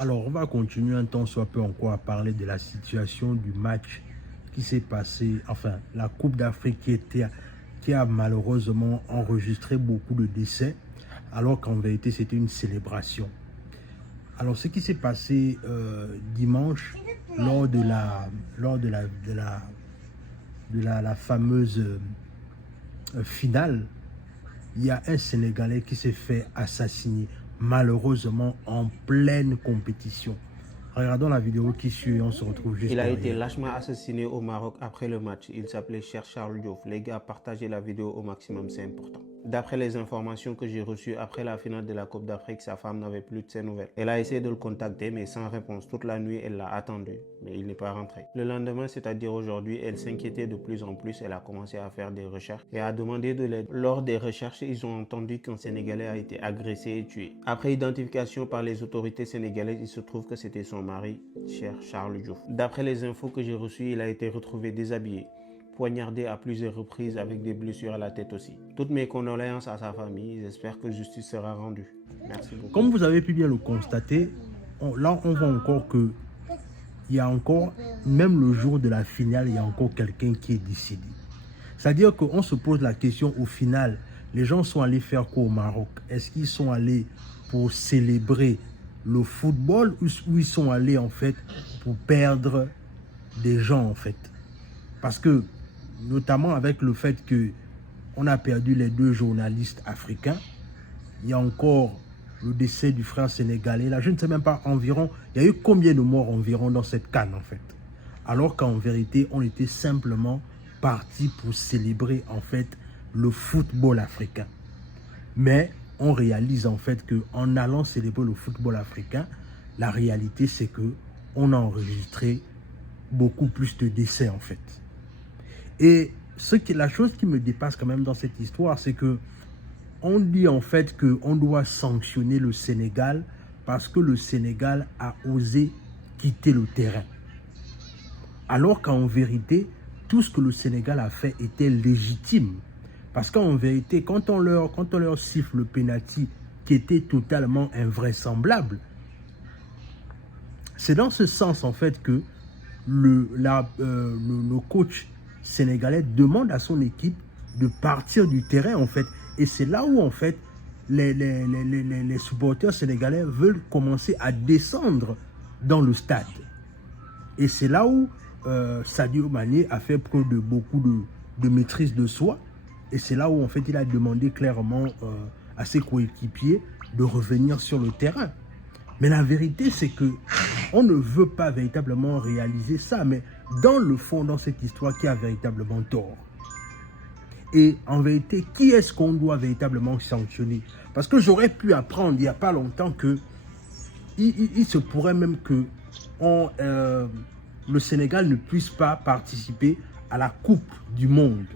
Alors, on va continuer un temps soit peu encore à parler de la situation du match qui s'est passé, enfin, la Coupe d'Afrique qui a malheureusement enregistré beaucoup de décès, alors qu'en vérité, c'était une célébration. Alors, ce qui s'est passé dimanche lors de la fameuse finale, il y a un Sénégalais qui s'est fait assassiner, malheureusement en pleine compétition. Regardons la vidéo qui suit et on se retrouve juste Il a derrière. été lâchement assassiné au Maroc après le match. Il s'appelait Cher Charles Diouf. Les gars, partagez la vidéo au maximum, c'est important. D'après les informations que j'ai reçues après la finale de la Coupe d'Afrique, sa femme n'avait plus de ses nouvelles. Elle a essayé de le contacter, mais sans réponse. Toute la nuit, elle l'a attendu, mais il n'est pas rentré. Le lendemain, c'est-à-dire aujourd'hui, elle s'inquiétait de plus en plus. Elle a commencé à faire des recherches et a demandé de l'aide. Lors des recherches, ils ont entendu qu'un Sénégalais a été agressé et tué. Après identification par les autorités sénégalaises, il se trouve que c'était son mari, Cher Charles Diouf. D'après les infos que j'ai reçues, il a été retrouvé déshabillé, poignardé à plusieurs reprises avec des blessures à la tête aussi. Toutes mes condoléances à sa famille, j'espère que justice sera rendue. Merci beaucoup. Comme vous avez pu bien le constater, là on voit encore que il y a encore, même le jour de la finale, il y a encore quelqu'un qui est décédé. C'est-à-dire qu'on se pose la question au final, les gens sont allés faire quoi au Maroc? Est-ce qu'ils sont allés pour célébrer le football ou ils sont allés en fait pour perdre des gens en fait? Parce que, notamment avec le fait que on a perdu les deux journalistes africains, il y a encore le décès du frère sénégalais. Là, je ne sais même pas environ, il y a eu combien de morts environ dans cette CAN en fait. Alors qu'en vérité, on était simplement parti pour célébrer en fait le football africain. Mais on réalise en fait qu'en allant célébrer le football africain, la réalité c'est que on a enregistré beaucoup plus de décès en fait. Et la chose qui me dépasse quand même dans cette histoire, c'est que on dit en fait qu'on doit sanctionner le Sénégal parce que le Sénégal a osé quitter le terrain. Alors qu'en vérité, tout ce que le Sénégal a fait était légitime. Parce qu'en vérité, quand on leur siffle le penalty qui était totalement invraisemblable, c'est dans ce sens en fait que le coach sénégalais demande à son équipe de partir du terrain en fait. Et c'est là où en fait les supporters sénégalais veulent commencer à descendre dans le stade. Et c'est là où Sadio Mané a fait preuve de beaucoup de maîtrise de soi. Et c'est là où en fait il a demandé clairement à ses coéquipiers de revenir sur le terrain. Mais la vérité c'est que on ne veut pas véritablement réaliser ça. Mais dans le fond, dans cette histoire, qui a véritablement tort? Et en vérité, qui est-ce qu'on doit véritablement sanctionner? Parce que j'aurais pu apprendre il n'y a pas longtemps que il se pourrait même que le Sénégal ne puisse pas participer à la Coupe du Monde.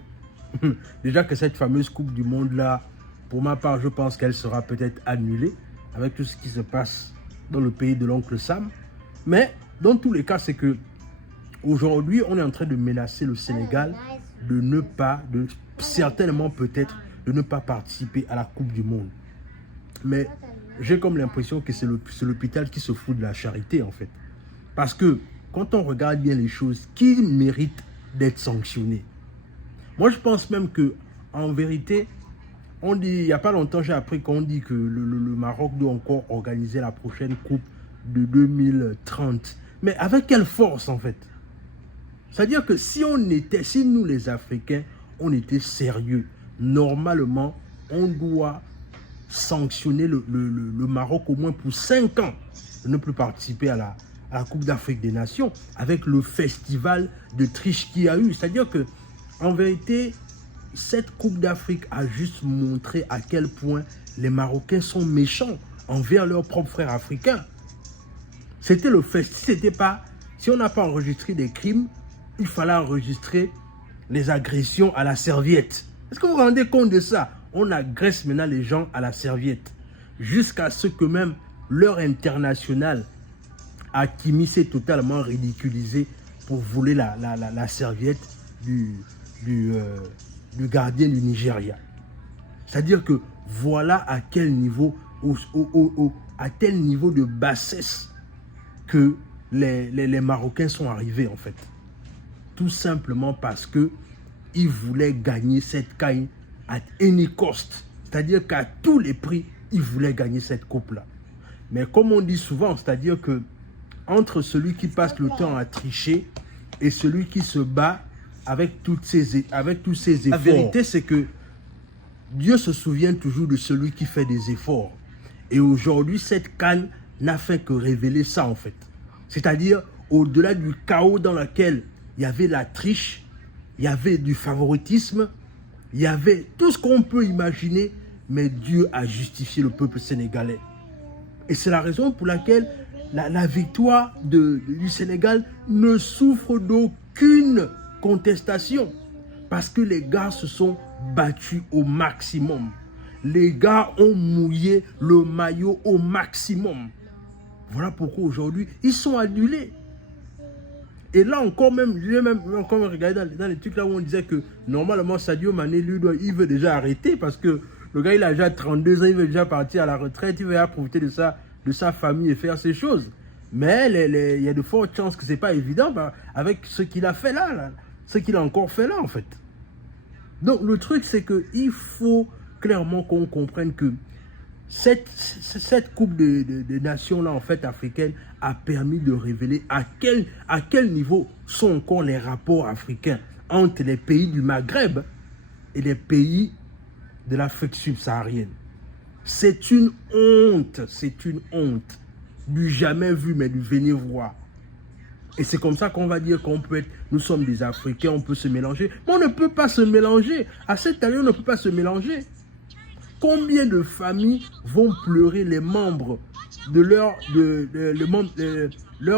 Déjà que cette fameuse Coupe du Monde-là, pour ma part, je pense qu'elle sera peut-être annulée avec tout ce qui se passe dans le pays de l'oncle Sam. Mais dans tous les cas, c'est que aujourd'hui, on est en train de menacer le Sénégal de ne pas, certainement peut-être, de ne pas participer à la Coupe du Monde. Mais j'ai comme l'impression que c'est l'hôpital qui se fout de la charité en fait. Parce que quand on regarde bien les choses, qui mérite d'être sanctionné? Moi je pense même que en vérité, on dit, il n'y a pas longtemps j'ai appris qu'on dit que le Maroc doit encore organiser la prochaine Coupe de 2030. Mais avec quelle force en fait? C'est-à-dire que si nous les Africains, on était sérieux, normalement, on doit sanctionner le Maroc au moins pour 5 ans de ne plus participer à la Coupe d'Afrique des Nations avec le festival de triche qu'il y a eu. C'est-à-dire que, en vérité, cette Coupe d'Afrique a juste montré à quel point les Marocains sont méchants envers leurs propres frères africains. C'était le festival, si on n'a pas enregistré des crimes, il fallait enregistrer les agressions à la serviette. Est-ce que vous vous rendez compte de ça? On agresse maintenant les gens à la serviette. Jusqu'à ce que même leur international Hakimi s'est totalement ridiculisé pour voler la serviette du gardien du Nigeria. C'est-à-dire que voilà à quel niveau, à tel niveau de bassesse que les Marocains sont arrivés en fait. Tout simplement parce qu'ils voulaient gagner cette CAN at any cost. C'est-à-dire qu'à tous les prix, ils voulaient gagner cette coupe-là. Mais comme on dit souvent, c'est-à-dire que entre celui qui passe le temps à tricher et celui qui se bat avec tous ses efforts. La vérité, c'est que Dieu se souvient toujours de celui qui fait des efforts. Et aujourd'hui, cette CAN n'a fait que révéler ça en fait. C'est-à-dire, au-delà du chaos dans lequel il y avait la triche, il y avait du favoritisme, il y avait tout ce qu'on peut imaginer, mais Dieu a justifié le peuple sénégalais. Et c'est la raison pour laquelle la victoire du Sénégal ne souffre d'aucune contestation. Parce que les gars se sont battus au maximum. Les gars ont mouillé le maillot au maximum. Voilà pourquoi aujourd'hui, ils sont annulés. Et là encore même, j'ai même encore regardé dans les trucs là où on disait que normalement Sadio Mané, lui, il veut déjà arrêter parce que le gars, il a déjà 32 ans, il veut déjà partir à la retraite, il veut profiter de sa famille et faire ses choses. Mais il y a de fortes chances que ce n'est pas évident avec ce qu'il a fait là, ce qu'il a encore fait là en fait. Donc le truc c'est qu'il faut clairement qu'on comprenne que cette coupe de nations là en fait africaine a permis de révéler à quel niveau sont encore les rapports africains entre les pays du Maghreb et les pays de l'Afrique subsaharienne. C'est une honte, du jamais vu mais du venir voir. Et c'est comme ça qu'on va dire qu'on peut être, nous sommes des Africains, on peut se mélanger. Mais on ne peut pas se mélanger. À cette année, on ne peut pas se mélanger. Combien de familles vont pleurer les membres de leurs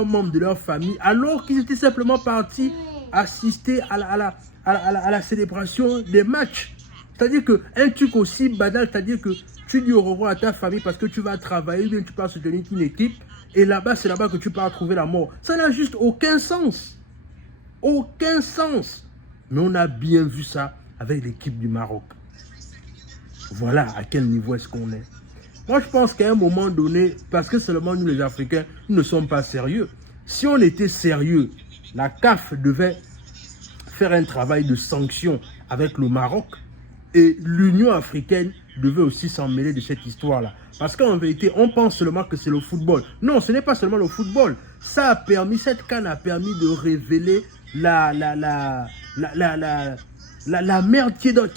membres de leur famille alors qu'ils étaient simplement partis assister à la célébration des matchs. C'est-à-dire qu'un truc aussi banal, c'est-à-dire que tu dis au revoir à ta famille parce que tu vas travailler, ou bien tu pars soutenir une équipe, et là-bas, c'est là-bas que tu pars trouver la mort. Ça n'a juste aucun sens. Aucun sens. Mais on a bien vu ça avec l'équipe du Maroc. Voilà à quel niveau est-ce qu'on est. Moi, je pense qu'à un moment donné, parce que seulement nous les Africains, nous ne sommes pas sérieux. Si on était sérieux, la CAF devait faire un travail de sanction avec le Maroc et l'Union africaine devait aussi s'en mêler de cette histoire-là. Parce qu'en vérité, on pense seulement que c'est le football. Non, ce n'est pas seulement le football. Ça a permis, cette CAN a permis de révéler la merde qui est dans,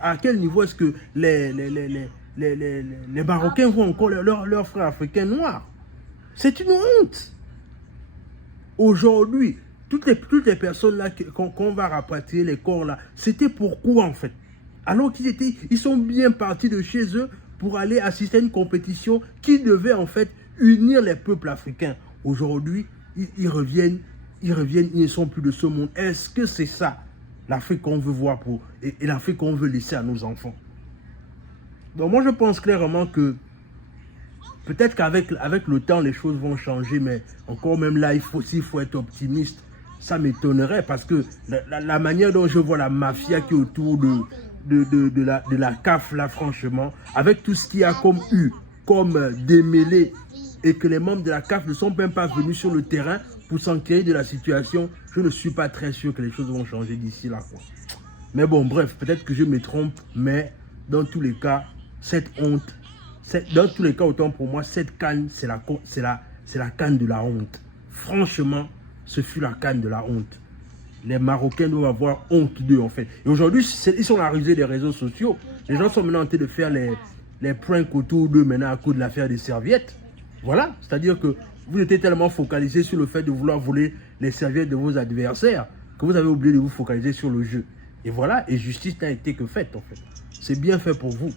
à quel niveau est-ce que les Marocains voient encore leurs frères africains noirs. C'est une honte. Aujourd'hui, toutes les personnes là qu'on va rapatrier les corps là, c'était pourquoi en fait? Alors ils sont bien partis de chez eux pour aller assister à une compétition qui devait en fait unir les peuples africains. Aujourd'hui, ils reviennent, ils ne sont plus de ce monde. Est-ce que c'est ça l'Afrique qu'on veut voir et l'Afrique qu'on veut laisser à nos enfants? Donc moi je pense clairement que peut-être qu'avec le temps les choses vont changer, mais encore même là, s'il faut être optimiste, ça m'étonnerait parce que la manière dont je vois la mafia qui est autour de la CAF là, franchement, avec tout ce qu'il y a comme démêlé et que les membres de la CAF ne sont même pas venus sur le terrain pour s'enquérir de la situation, je ne suis pas très sûr que les choses vont changer d'ici là, quoi. Mais bon, bref, peut-être que je me trompe, mais dans tous les cas, cette honte, dans tous les cas, autant pour moi, cette CAN, c'est la CAN de la honte. Franchement, ce fut la CAN de la honte. Les Marocains doivent avoir honte d'eux, en fait. Et aujourd'hui, ils sont arrivés des réseaux sociaux. Les gens sont maintenant en train de faire les pranks autour d'eux maintenant à cause de l'affaire des serviettes. Voilà, c'est-à-dire que vous étiez tellement focalisé sur le fait de vouloir voler les serviettes de vos adversaires que vous avez oublié de vous focaliser sur le jeu. Et voilà, et justice n'a été que faite, en fait. C'est bien fait pour vous.